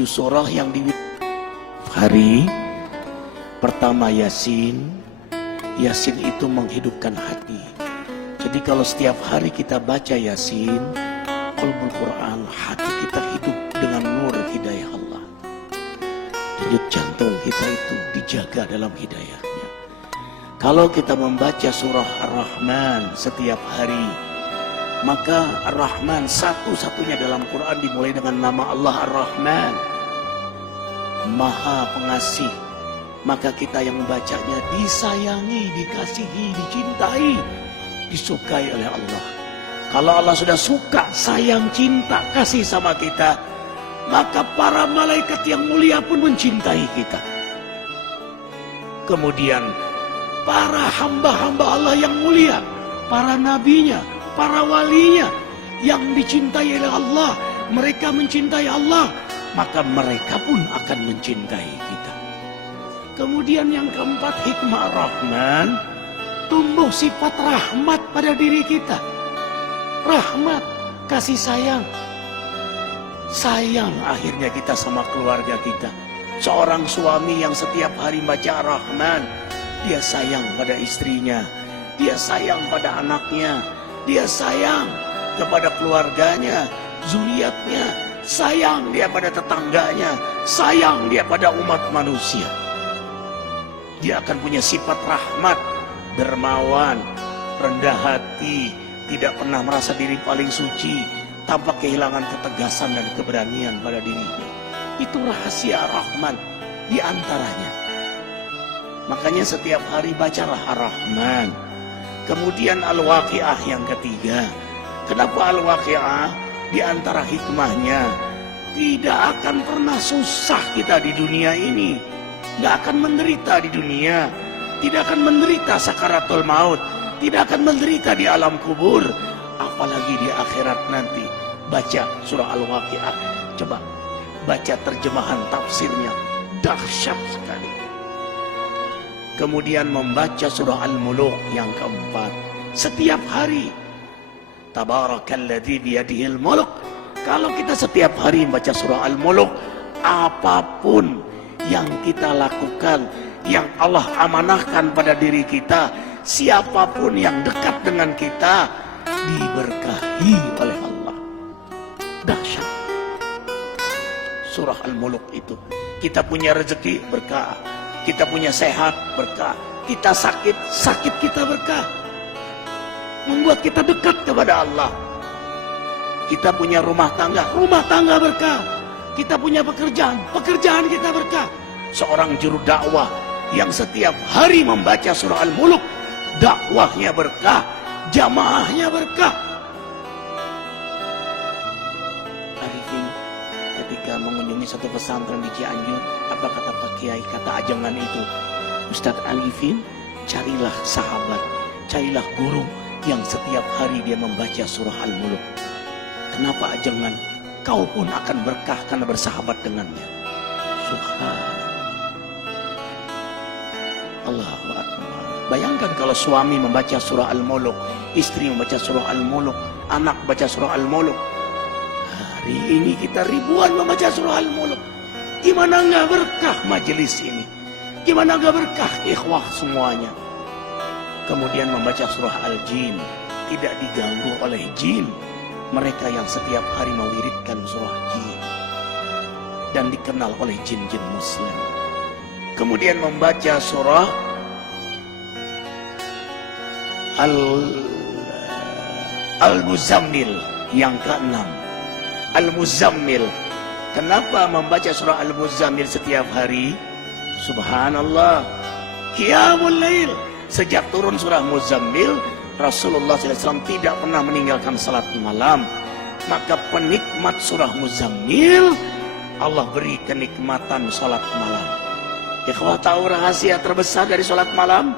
7 surah yang di hari pertama Yasin. Yasin itu menghidupkan hati. Jadi kalau setiap hari kita baca Yasin, qalbul Quran, hati kita hidup dengan nur hidayah Allah. Denyut jantung kita itu dijaga dalam hidayahnya. Kalau kita membaca surah Ar-Rahman setiap hari, maka Ar-Rahman satu-satunya dalam Quran dimulai dengan nama Allah Ar-Rahman, Maha Pengasih. Maka kita yang membacanya disayangi, dikasihi, dicintai, disukai oleh Allah. Kalau Allah sudah suka, sayang, cinta, kasih sama kita, maka para malaikat yang mulia pun mencintai kita. Kemudian para hamba-hamba Allah yang mulia, para nabinya, para walinya yang dicintai oleh Allah, mereka mencintai Allah, maka mereka pun akan mencintai kita. Kemudian yang keempat, hikmah Rahman, tumbuh sifat rahmat pada diri kita. Rahmat, kasih sayang. Sayang akhirnya kita sama keluarga kita. Seorang suami yang setiap hari baca Rahman, dia sayang pada istrinya, dia sayang pada anaknya, dia sayang kepada keluarganya, zuriatnya, sayang dia pada tetangganya, sayang dia pada umat manusia. Dia akan punya sifat rahmat, dermawan, rendah hati, tidak pernah merasa diri paling suci, tanpa kehilangan ketegasan dan keberanian pada dirinya. Itu rahasia Rahman di antaranya. Makanya setiap hari bacalah Ar-Rahman. Kemudian Al-Waqi'ah yang ketiga. Kenapa Al-Waqi'ah? Di antara hikmahnya, tidak akan pernah susah kita di dunia ini. Tidak akan menderita di dunia. Tidak akan menderita sakaratul maut. Tidak akan menderita di alam kubur. Apalagi di akhirat nanti. Baca surah Al-Waqi'ah. Coba baca terjemahan tafsirnya. Dahsyat sekali. Kemudian membaca surah Al-Muluk yang keempat. Setiap hari. Tabarakalladzi biyadihil muluk. Kalau kita setiap hari membaca surah Al-Muluk, apapun yang kita lakukan, yang Allah amanahkan pada diri kita, siapapun yang dekat dengan kita, diberkahi oleh Allah. Dahsyat surah Al-Muluk itu. Kita punya rezeki, berkah. Kita punya sehat, berkah. Kita sakit, sakit kita berkah. Membuat kita dekat kepada Allah. Kita punya rumah tangga berkah. Kita punya pekerjaan, pekerjaan kita berkah. Seorang juru dakwah yang setiap hari membaca surah Al-Muluk, dakwahnya berkah, jamaahnya berkah. Arifin ketika mengunjungi satu pesantren di Cianjur, apa kata Pak Kiai, kata ajengan itu, Ustadz Arifin, carilah sahabat, carilah guru yang setiap hari dia membaca surah Al-Muluk. Kenapa ajengan? Kau pun akan berkah karena bersahabat dengannya. Subhanallah. Allahu Akbar. Bayangkan kalau suami membaca surah Al-Muluk, istri membaca surah Al-Muluk, anak baca surah Al-Muluk. Hari ini kita ribuan membaca surah Al-Muluk. Gimana nggak berkah majelis ini? Gimana nggak berkah ikhwah semuanya? Kemudian membaca surah Al-Jin, tidak diganggu oleh jin. Mereka yang setiap hari mewiridkan surah jin dan dikenal oleh jin-jin muslim. Kemudian membaca surah Al-Muzammil yang ke-6. Al-Muzammil. Kenapa membaca surah Al-Muzammil setiap hari? Subhanallah. Qiyamul Lail. Sejak turun surah Muzammil, Rasulullah SAW tidak pernah meninggalkan salat malam. Maka penikmat surah Muzammil, Allah beri kenikmatan salat malam. Ikhwah, tahu rahasia terbesar dari salat malam?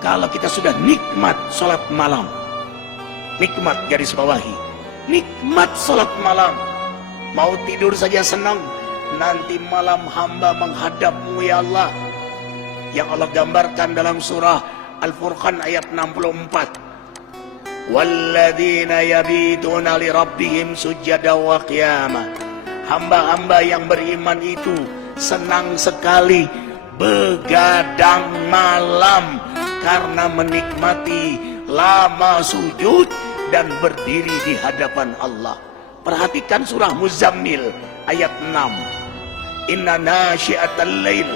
Kalau kita sudah nikmat salat malam, nikmat garis bawahi, nikmat salat malam, mau tidur saja senang, nanti malam hamba menghadapmu ya Allah. Yang Allah gambarkan dalam surah Al-Furqan ayat 64. Walladzina yabituna li rabbihim sujada wa qiyamah. hamba-hamba yang beriman itu senang sekali begadang malam karena menikmati lama sujud dan berdiri di hadapan Allah. Perhatikan surah Muzammil ayat 6. Inna nasyi'atal lail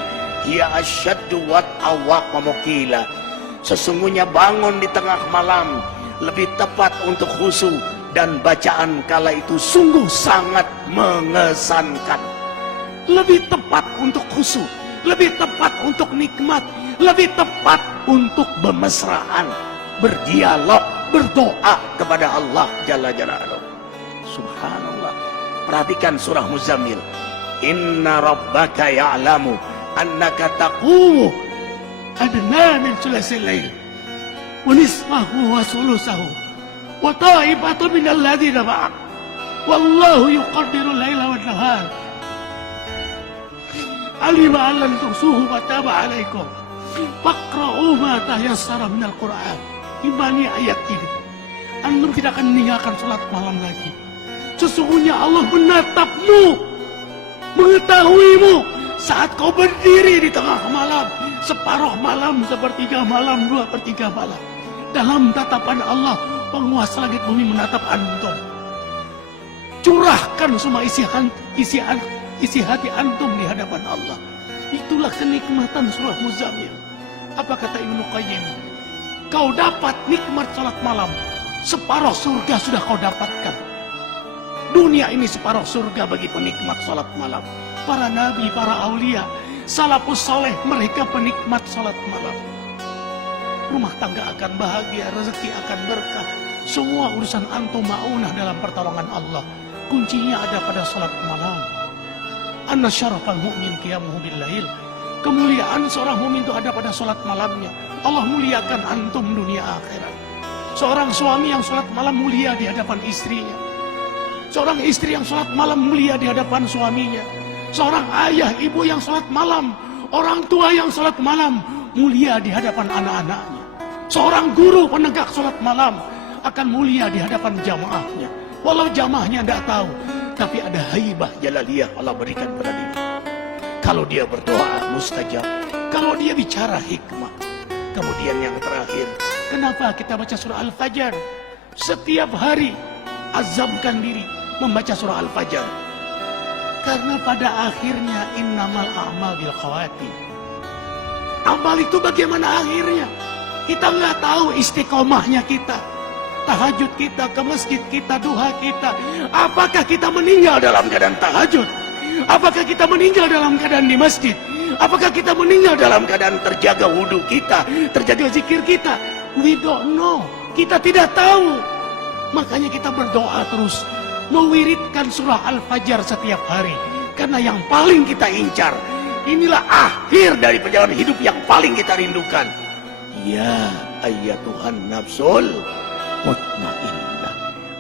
hiya asyaddu wat'a wa muqila. Sesungguhnya bangun di tengah malam lebih tepat untuk khusyuk dan bacaan kala itu sungguh sangat mengesankan. Lebih tepat untuk khusyuk, lebih tepat untuk nikmat, lebih tepat untuk bermesraan, berdialog, berdoa kepada Allah Jalla Jalaluhu. Subhanallah. Perhatikan surah Muzammil. Inna rabbaka ya'lamu annaka taqumu adna min thulathil lail wa nisfahu wa thuluthahu wa ta'ifatu min alladhina ma'ak wallahu yuqaddiru al-laila wan nahar alima an lan tuhsuhu wa taba 'alaikum faqra'u ma tayassara minal Qur'an. Imani ayat ini, antum tidak akan meninggalkan salat malam lagi. Sesungguhnya Allah menatapmu, mengetahuimu saat kau berdiri di tengah malam, separuh malam, sepertiga malam, 2/3 malam. Dalam tatapan Allah, penguasa langit bumi menatap antum. Curahkan semua isi hati antum di hadapan Allah. Itulah kenikmatan surah Muzammil. Apa kata Ibnu Qayyim? Kau dapat nikmat salat malam, separuh surga sudah kau dapatkan. Dunia ini separuh surga bagi penikmat salat malam. Para nabi, para aulia, salafus soleh, mereka penikmat salat malam. Rumah tangga akan bahagia, rezeki akan berkah. Semua urusan antum ma'unah dalam pertolongan Allah. Kuncinya ada pada salat malam. Anna syarafal mu'min qiyamuhu bil-lail. Kemuliaan seorang mukmin itu ada pada salat malamnya. Allah muliakan antum dunia akhirat. Seorang suami yang salat malam mulia di hadapan istrinya. Seorang istri yang salat malam mulia di hadapan suaminya. Seorang ayah, ibu yang salat malam, orang tua yang salat malam mulia di hadapan anak-anaknya. Seorang guru penegak salat malam akan mulia di hadapan jamaahnya. Walau jamaahnya tidak tahu, tapi ada haibah jalaliyah Allah berikan pada dia. Kalau dia berdoa mustajab, kalau dia bicara hikmah. Kemudian yang terakhir, kenapa kita baca surah Al-Fajr? Setiap hari azamkan diri membaca surah Al-Fajr. Karena pada akhirnya innamal a'mal bil khawatim. Amal itu bagaimana akhirnya? Kita nggak tahu istiqomahnya kita. Tahajud kita, ke masjid kita, duha kita. Apakah kita meninggal dalam keadaan tahajud? Apakah kita meninggal dalam keadaan di masjid? Apakah kita meninggal dalam keadaan terjaga wudhu kita, terjaga zikir kita? We don't know. Kita tidak tahu. Makanya kita berdoa terus, mewiridkan surah Al-Fajr setiap hari. Karena yang paling kita incar, inilah akhir dari perjalanan hidup yang paling kita rindukan. Ya ayyatuhan nafsul mutmainnah.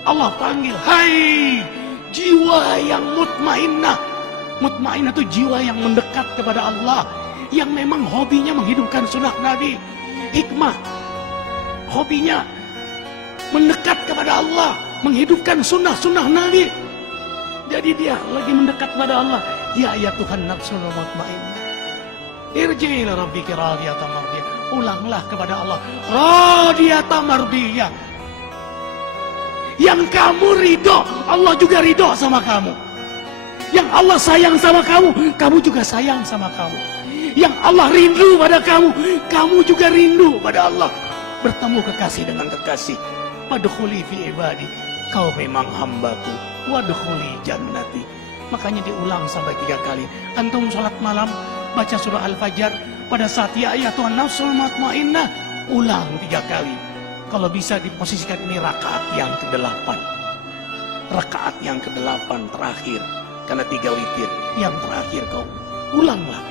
Allah panggil, hai jiwa yang mutmainnah. Mutmainnah itu jiwa yang mendekat kepada Allah, yang memang hobinya menghidupkan sunnah Nabi. Hikmah, hobinya mendekat kepada Allah, menghidupkan sunnah-sunnah Nabi. Jadi dia lagi mendekat kepada Allah. Ya Tuhan nafsul mutmainnah, irji ila rabbika radiyatan mardiyah. Ulanglah kepada Allah, radiyatan mardiyah. Yang kamu ridho, Allah juga ridho sama kamu. Yang Allah sayang sama kamu, kamu juga sayang sama kamu. Yang Allah rindu pada kamu, kamu juga rindu pada Allah. Bertemu kekasih dengan kekasih. Wadkhuli fi ibadi, kau memang hambaku. Wadkhuli jannati. Makanya diulang sampai 3 kali. Antum sholat malam, baca surah Al-Fajr. Pada saat ya Tuhan nafsul mutmainnah, ulang 3 kali. Kalau bisa diposisikan ini rakaat yang ke-8. Rakaat yang ke-8 terakhir. Karena 3 witir. Yang terakhir kau ulanglah.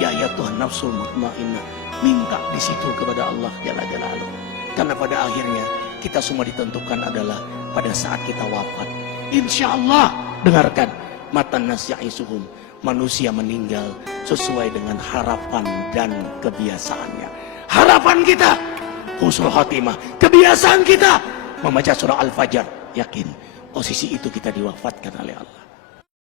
Ya Tuhan nafsul mutmainnah. Minta di situ kepada Allah Jalla Jalaluhu. Karena pada akhirnya kita semua ditentukan adalah pada saat kita wafat. Insya Allah, dengarkan. Matan nas ya'isuhum. Manusia meninggal sesuai dengan harapan dan kebiasaannya. Harapan kita husnul khatimah. Kebiasaan kita membaca surah Al-Fajr. Yakin posisi itu kita diwafatkan oleh Allah.